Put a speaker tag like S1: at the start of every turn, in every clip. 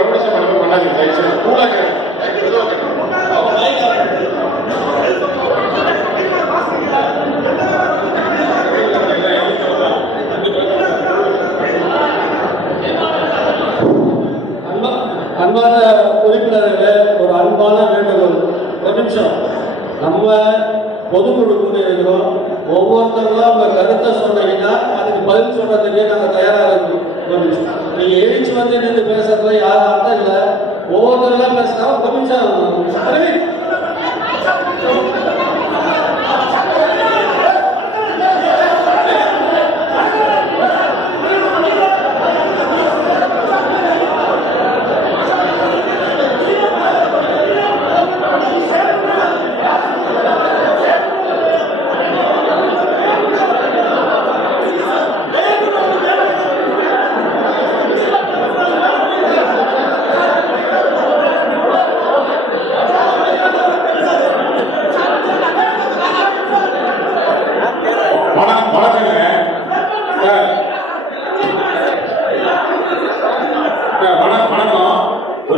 S1: Rowdyism பண்ணி பண்ணாங்க தயவு செய்து கூலாக
S2: அன்பான உறுப்பினர்களே ஒரு அன்பான வேண்டுகோள். ஒரு நிமிஷம். நம்ம பொதுக்குழு கூடி இருக்கிறோம் ஒவ்வொருத்தரும் உங்க கருத்தை சொன்னீங்கன்னா அதுக்கு பதில் சொல்றதுக்கே நாங்கள் தயாராக இருக்கோம். நீங்க எழுச்சி வந்து நின்று பேசுறதுல யாரும் அர்த்தம் இல்லை? ஒவ்வொருத்தரெல்லாம் பேசினா ஒரு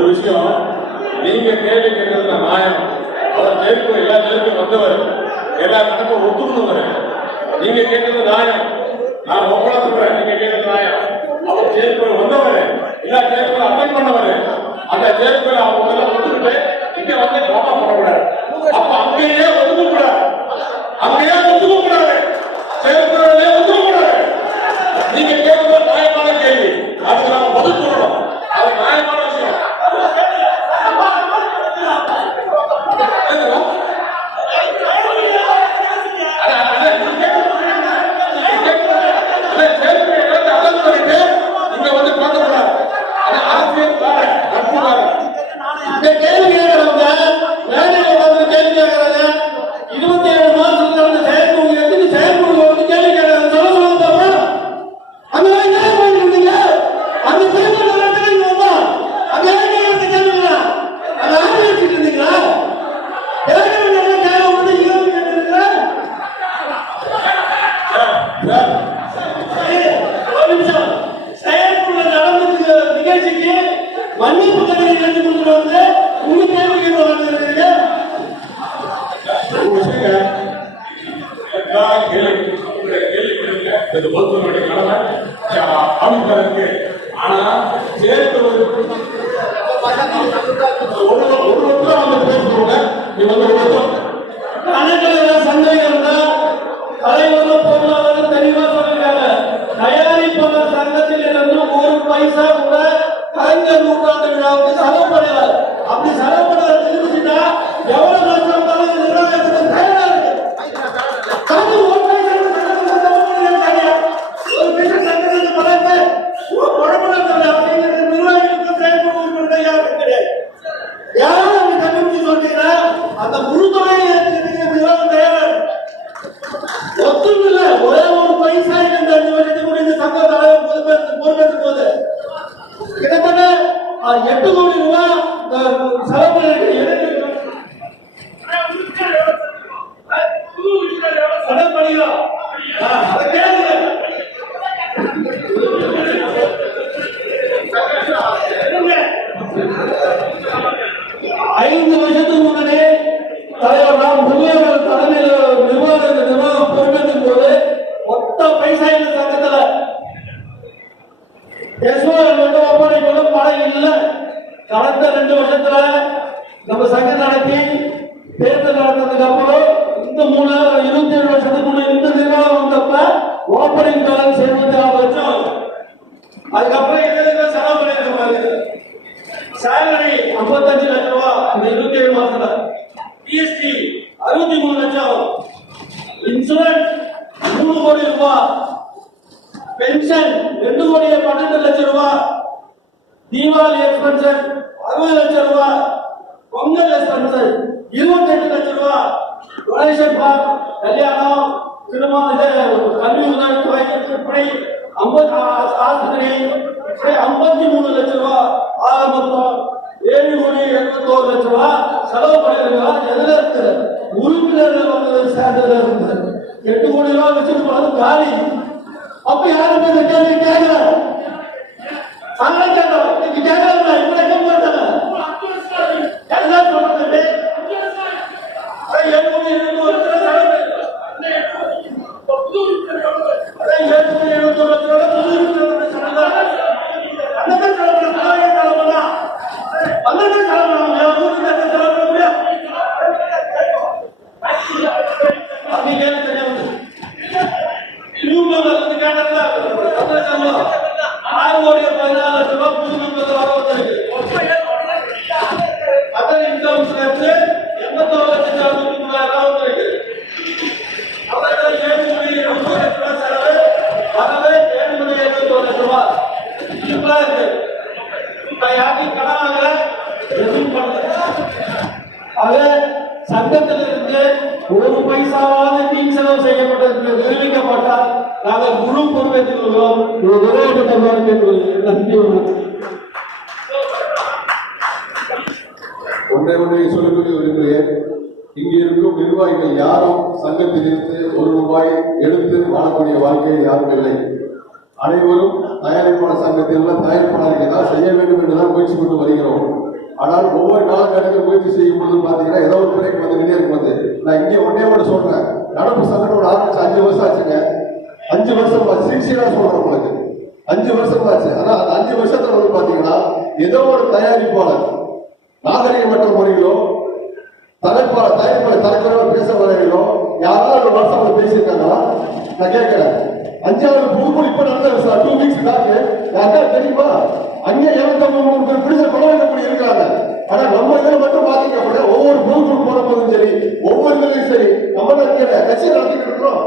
S1: ஒரு விஷயம் நீங்க கேள்வி கேட்கறது நியாயம் அவர் ஜெயிக்கும் எல்லா ஜெயிலுக்கும் வந்தவர். எல்லா கணக்கும் ஒத்துக்கணுங்க நீங்க கேட்கறது நியாயம். நான் ஒப்பள சொல்றேன் நீங்க கேட்கறது நியாயம். அவர் ஜெயிக்கும் வந்தவர். எல்லா ஜெயிக்கும் அட்டன் பண்ணவர். அந்த ஜெயிக்கும் அவங்க எல்லாம் ஒத்துக்கிட்டு இங்க வந்து கோபம் பண்ணக்கூடாது அப்ப அங்கேயே ஒதுக்க கூடாது அங்கேயே ஒத்துக்க கூடாது செயல்படுறதே ஒத்துக்க கூடாது நீங்க கேட்கறது நியாயமான கேள்வி அதுக்கு நாம பதில் சொல்லணும் அது நியாயமான விஷயம் அட, அட, நீங்க கேட்கறது நீங்க கேட்கறது அட, செயல்படுற இடத்தை attend பண்ணிட்டு இங்க வந்து பார்க்கக்கூடாது. அது அரசியல் வேற, நட்பு வேற.
S2: இந்த கேள்வி கேட்கறவங்க வேலையில வந்து கேள்வி கேட்கறாங்க இருபத்தி ஏழு மாசத்துல நடந்த செயற்குழு எத்தனை செயற்குழு வந்து கேள்வி கேட்கறாங்க சொல்ல சொல்லுங்க பாப்போம். அங்க போய் என்ன பண்ணிட்டு இருந்தீங்க அந்த பேப்பர் நடத்துறீங்க வந்தா அங்க ஏன் கேட்கறது கேள்விங்களா அங்க ஆடி வச்சுட்டு இருந்தீங்களா கேட்க வேண்டிய கேள்வி வந்து இருபது கேட்கறீங்களா
S1: சார், சார்,
S2: ஒரு நிமிஷம் செயற்குழு நடந்த நிகழ்ச்சிக்கு மன்னிப்பு கடிதம் எழுதி கொடுத்துட்டு வந்து உங்க கேள்வி
S1: கேளுங்க. இது வேண்டிய கடமை அமைச்சருக்கு. ஆனா சேர்த்து ஒரு ஒரு வந்து பேசுறவங்க நீ வந்து ஒரு வருஷம்
S2: கணக்கில் சந்தேகம் இருந்தா தலைவரும் பொருளாளரும் தெளிவா சொல்லிருக்காங்க தயாரிப்பாளர் சங்கத்தில் இருந்து ஒரு பைசா கூட கலைஞர் நூற்றாண்டு விழாவுக்கு செலவு பண்ணல அப்படி செலவு பண்ண தெரிஞ்சுட்டா எவ்வளவு நஷ்டம் இருந்தாலும் இந்த நிர்வாகத்துக்கு தயாரா இருக்கு அது ஒரு பைசா கூட சங்கத்துக்கு செலவு பண்ணல தனியா. ஒரு பைசா சங்கத்துக்கு பணத்தை குழப்பம் அப்படிங்கிறது நிர்வாகிகளுக்கு செயல்பட உறுப்பினர்கள் யாரும் கிடையாது யாரும் அப்படி கண்டுபிடிச்சு சொல்றீங்கன்னா அந்த முழு தொகையை ஏற்றுக்கிறதுக்கு நிர்வாகம் தயாரா இருக்கு. ஒத்தும் இல்ல ஒரே ஒரு பைசா இந்த அஞ்சு வருஷத்துக்கு கூட இந்த சங்க தலைவர் பொறுப்பேற்று பொறுப்பேற்கும் போது கிட்டத்தட்ட அஹ், எட்டு கோடி ரூபாய் அஹ், செலவு பண்ணிருக்கு எதுக்கு? செலவு பண்ணிக்கிறோம். அஹ், அதை கேளுங்க. ஐந்து வருஷத்துக்கு முன்னாடி தலைவர் ராம் முருகேசன் தலைமையில் நிர்வாக நிர்வாகம் பொறுப்பேற்றும் போது மொத்த பைசா இந்த சங்கத்துல எஸ்ஓஎல் மட்டும் ஒப்படைக்கணும் பணம் இல்ல கடந்த ரெண்டு வருஷத்துல நம்ம சங்கம் நடத்தி தேர்தல் நடந்ததுக்கு அப்புறம் இந்த மூணு இருபத்தி ஏழு வருஷத்துக்கு முன்னாடி இந்த நிர்வாகம் வந்தப்ப ஓப்பனிங் பேலன்ஸ் எழுபத்தி ஆறு லட்சம். அதுக்கப்புறம் எதுக்கு செலவு பண்ணிருக்க பாருங்க சேலரி ஐம்பத்தஞ்சு லட்சம் ரூபா. இந்த இருபத்தி ஏழு மாசத்துல பிஎஸ்டி அறுபத்தி மூணு லட்சம். இன்சூரன்ஸ் மூணு கோடி ரூபாய் பென்ஷன் ரெண்டு கோடியே பன்னெண்டு லட்சம் ரூபாய் தீபாவளி எக்ஸ்பென்ஷன் அறுபது லட்சம் ரூபாய் பொங்கல் எக்ஸ்பென்ஷன் இருபத்தி எட்டு லட்சம் ரூபாய் டொனேஷன் ஃபார் கல்யாணம் திருமணம் இது கல்வி உதவித்தொகை இப்படி ஐம்பது ஆஸ்பத்திரி இப்படி ஐம்பத்தி மூணு லட்சம் ரூபாய் ஆக மொத்தம் ஏழு கோடி எழுபத்தோரு லட்சம் ரூபாய் செலவு பண்ணிருக்கலாம் எதுல இருக்கு உறுப்பினர்கள் வந்து சேர்ந்ததுல இருக்கு எட்டு கோடி ரூபாய் வச்சுட்டு காலி. அப்ப யாரும் இந்த கேள்வி கேட்கல அதனால கேட்டோம் இன்னைக்கு கேட்கல இப்ப பன்னெண்டு செலவு பண்ண முடியும் நூத்தி பத்து செலவு பண்ண முடியும் அப்படி கேள்வி தெரியும் நியூ மெம்பர் வந்து கேட்டதுல பன்னெண்டு செலவு ஆறு கோடி பதினாலு லட்சம் ரூபாய் புது மெம்பர் வர வந்திருக்கு அதர் இன்கம் சேர்த்து எண்பத்தோரு லட்சத்தி அறுபத்தி மூணாயிரம் ரூபாய் வந்திருக்கு அதற்கு ஏழு கோடி முப்பது லட்சம் ரூபாய் செலவு வரவு ஏழு கோடி எழுபத்தோரு லட்சம் ரூபாய் சிம்பிளா இருக்கு நான் யாருக்கும் கடன் வாங்கல எதுவும் பண்ணல ஆக சங்கத்தில் இருந்து ஒரு பைசாவாவது வீண் செலவு செய்யப்பட்டது நிரூபிக்கப்பட்டால் நாங்கள் முழு பொறுப்பேற்றுக் கொள்வோம் இது நிறைவேற்றப்படுவார் நன்றி
S3: ஒன்றை ஒன்றை சொல்லக்கூடிய விரும்புகிறேன் இங்கு இருக்கும் நிர்வாகிகள் யாரும் சங்கத்திலிருந்து ஒரு ரூபாய் எடுத்து வாழக்கூடிய வாழ்க்கையில் யாரும் இல்லை. அனைவரும் தயாரிப்பாளர் சங்கத்தில் உள்ள தயாரிப்பாளர்கள் ஏதாவது செய்ய வேண்டும் என்றுதான் முயற்சி கொண்டு வருகிறோம். ஆனால் ஒவ்வொரு காலகட்டத்தில் முயற்சி செய்யும் போது பார்த்தீங்கன்னா ஏதோ ஒரு பிரேக் வந்துகிட்டே இருக்கும் வந்து நான் இங்கே ஒன்றே ஒன்று சொல்கிறேன் நடப்பு சங்கத்தோட ஆரம்பிச்சு அஞ்சு வருஷம் ஆச்சுங்க. அஞ்சு வருஷம் சின்சியரா சொல்கிறேன் உங்களுக்கு. அஞ்சு வருஷம் ஆச்சு ஆனா அந்த அஞ்சு வருஷத்துல வந்து பாத்தீங்கன்னா ஏதோ ஒரு தயாரிப்பாளர் நாகரிகமற்ற முறையிலோ தலைப்பாளர் தயாரிப்பாளர் தலைக்குறைவா பேச வரையிலோ யாராவது ஒரு வருஷம் அவங்க பேசியிருக்காங்களா? நான் கேட்கிறேன் அஞ்சாவது புதுக்குடி இப்ப நடந்த சார். டூ வீக்ஸ் பேக் யாருக்கா தெரியுமா? அங்கே இருநூத்தம்பது மூணு பேர் பிடிச்ச குழந்தைங்க இப்படி இருக்காங்க ஆனா நம்ம இதில் மட்டும் பாத்தீங்க அப்படின்னா ஒவ்வொரு பொதுக்குழு போன போதும் சரி ஒவ்வொரு இதுலையும் சரி நம்ம தான் இருக்கிற கட்சியை நடத்திட்டு இருக்கிறோம்.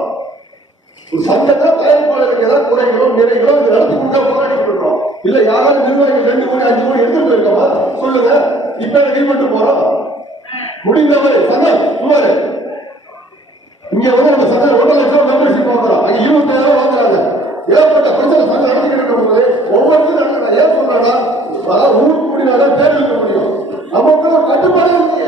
S3: ஒரு சங்கத்தான் தயாரிப்பாளருக்கு ஏதாவது குறைகளோ நிறைகளோ இது நடத்தி இல்ல யாராவது நிர்வாகிகள் ரெண்டு கோடி அஞ்சு கோடி எடுத்து போயிருக்கோமா சொல்லுங்க. இப்ப என்ன போறோம்? முடிந்தவரை சங்கம் சுமாரு இங்க வந்து நம்ம சங்கம் ஒன்றரை லட்சம் மெம்பர்ஷிப் வாங்குறோம். அங்க இருபத்தி இருபத்தாயிரம் வாங்குறாங்க. ஏகப்பட்ட பிரச்சனை சங்கம் நடத்திக்கிட்டு இருக்கும்போது ஒவ்வொருத்தரும் நடக்கிறாங்க ஏன் சொல்றாங்க அதாவது ஊருக்கு முடினாதான் பேர் இருக்க முடியும் நமக்கு ஒரு கட்டுப்பாடு இருக்கு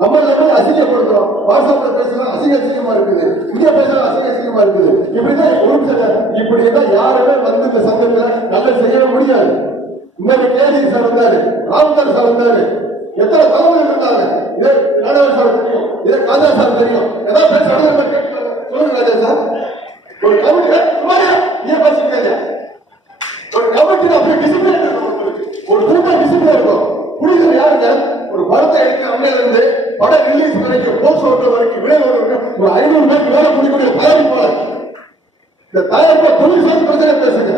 S3: நம்ம எல்லாமே அசிங்கப்படுத்துறோம் வாட்ஸ்அப்ல பேசலாம் அசிங்க அசிங்கமா இருக்குது இங்க பேசலாம் அசிங்க அசிங்கமா இருக்குது இப்படிதான் ஒரு நிமிஷம் இப்படிதான் யாருமே வந்து இந்த சங்கத்துல நல்லது செய்யவே முடியாது இன்னொரு கேசி சார் வந்தாரு ராமதாஸ் சார் இருந்தாரு எத்தனை தலைவர்கள் இருந்தாங்க? இதே நாடகம் சார் தெரியும். இதே காதா சார் தெரியும். ஏதாவது பேச அனுமதி சொல்லுங்க ராஜா சார். ஒரு கமிட்டி சுமாரியா ஏன் பேசிக்காங்க ஒரு கமிட்டி அப்படியே டிசிப்ளின் இருக்கும் ஒரு கூட்டம் டிசிப்ளின் இருக்கும். புரிதல் யாருங்க? ஒரு படத்தை எடுக்க அன்னையில இருந்து படம் ரிலீஸ் வரைக்கும் போஸ்ட் ஓட்டுற வரைக்கும் விலை வரைக்கும் ஒரு ஐநூறு பேருக்கு வேலை முடிக்கக்கூடிய தயாரிப்பாளர் இந்த தயாரிப்பை தொழில் சேர்த்து பிரச்சனை பேசுங்க.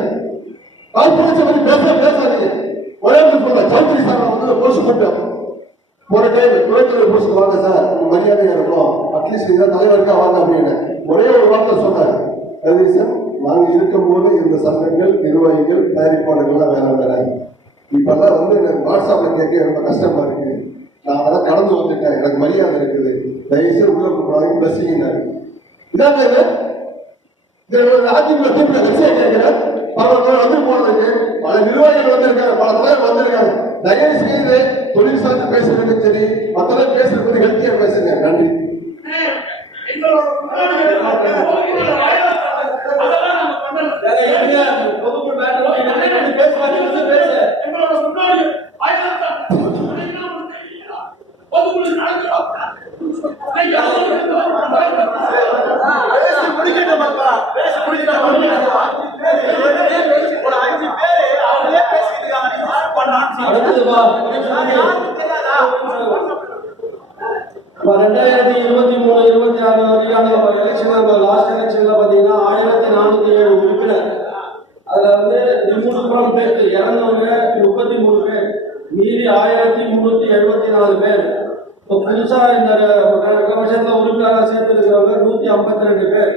S3: கால் பிடிச்ச மாதிரி பேச பேசாதீங்க. ஒரே ஒரு சொல்ல சௌத்ரி சார் நான் ஒரு டைம் குறைத்துறை போஸ்ட் வாங்க சார் மரியாதையா இருக்கும் அட்லீஸ்ட் இதான் தலைவருக்கா வாங்க அப்படின்னு. ஒரே ஒரு வார்த்தை சொன்னார். அது சார் நாங்க இருக்கும்போது இந்த சங்கங்கள் நிர்வாகிகள் தயாரிப்பாளர்கள்லாம் வேற. வேற இப்பெல்லாம் வந்து எனக்கு வாட்ஸ்அப்ல கேட்க ரொம்ப கஷ்டமா இருக்கு. நான் அதெல்லாம் கடந்து வந்துட்டேன். எனக்கு மரியாதை இருக்குது. தயவுசெய்து உள்ள கூப்பிடாங்க பேசுங்க. இதாங்க இது. இது திமுக கட்சியை கேட்கிறேன். பல வந்து போனதுக்கு பல நிர்வாகிகள் வந்திருக்காங்க பல தலைவர் வந்திருக்காங்க. தயவு செய்து தொழில் சார்ந்து பேசுறதுக்கும் சரி மத்தெல்லாம் பேசுறது பத்தி ஹெல்த்தியா பேசுங்க. நன்றி
S2: வேற எப்படியா பொதுக்குழு மேட்டர் என்ன பேசுவாங்க வந்து பேசு அடுத்தது வா இப்ப ரெண்டாயிரத்தி இருபத்தி மூணு இருபத்தி ஆறு வரையான எலெக்ஷன் லாஸ்ட் எலெக்ஷன்ல பாத்தீங்கன்னா ஆயிரத்தி நானூத்தி ஏழு உறுப்பினர். அதுல வந்து நிமுடுப்புறம் பேர் இறந்தவங்க முப்பத்தி மூணு பேர். மீதி ஆயிரத்தி முந்நூற்றி எழுபத்தி நாலு பேர். இப்போ புதுசா இந்த ரெண்டு வருஷத்துல உறுப்பினராக சேர்த்திருக்கிறவங்க நூத்தி ஐம்பத்தி ரெண்டு பேர்.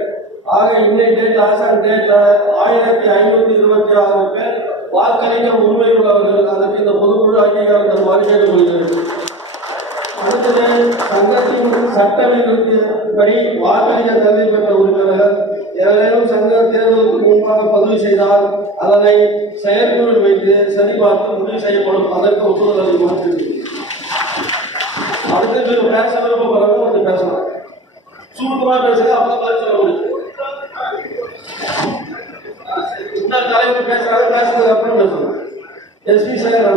S2: ஆக இன்னைய டேட் ஆசான் டேட்ல ஆயிரத்தி ஐநூத்தி இருபத்தி ஆறு பேர் வாக்களிக்க உண்மை உள்ளவர்கள் அதற்கு இந்த பொதுக்குழு அங்கீகாரம் தருமாறு கேட்டுக்கொள்கிறது அடுத்தது சங்கத்தின் சட்டவிதிப்படி வாக்களிக்க தகுதி பெற்ற உறுப்பினர் ஏதேனும் சங்க தேர்தலுக்கு முன்பாக பதிவு செய்தால் அதனை செயற்குழு வைத்து சரிபார்த்து முடிவு செய்யப்படும். அதற்கு ஒப்புதல் அளிக்குமாறு கேட்டுக்கொள்கிறேன். அடுத்தது பேச விருப்பப்படுறவங்க வந்து பேசலாம். சுருக்கமாக பேசுங்க அப்பதான் சொல்ல முடியும் தலைவர் பேசுறாங்க பேசுறதுக்கு அப்புறம் பேசணும் எஸ்பி சேகர்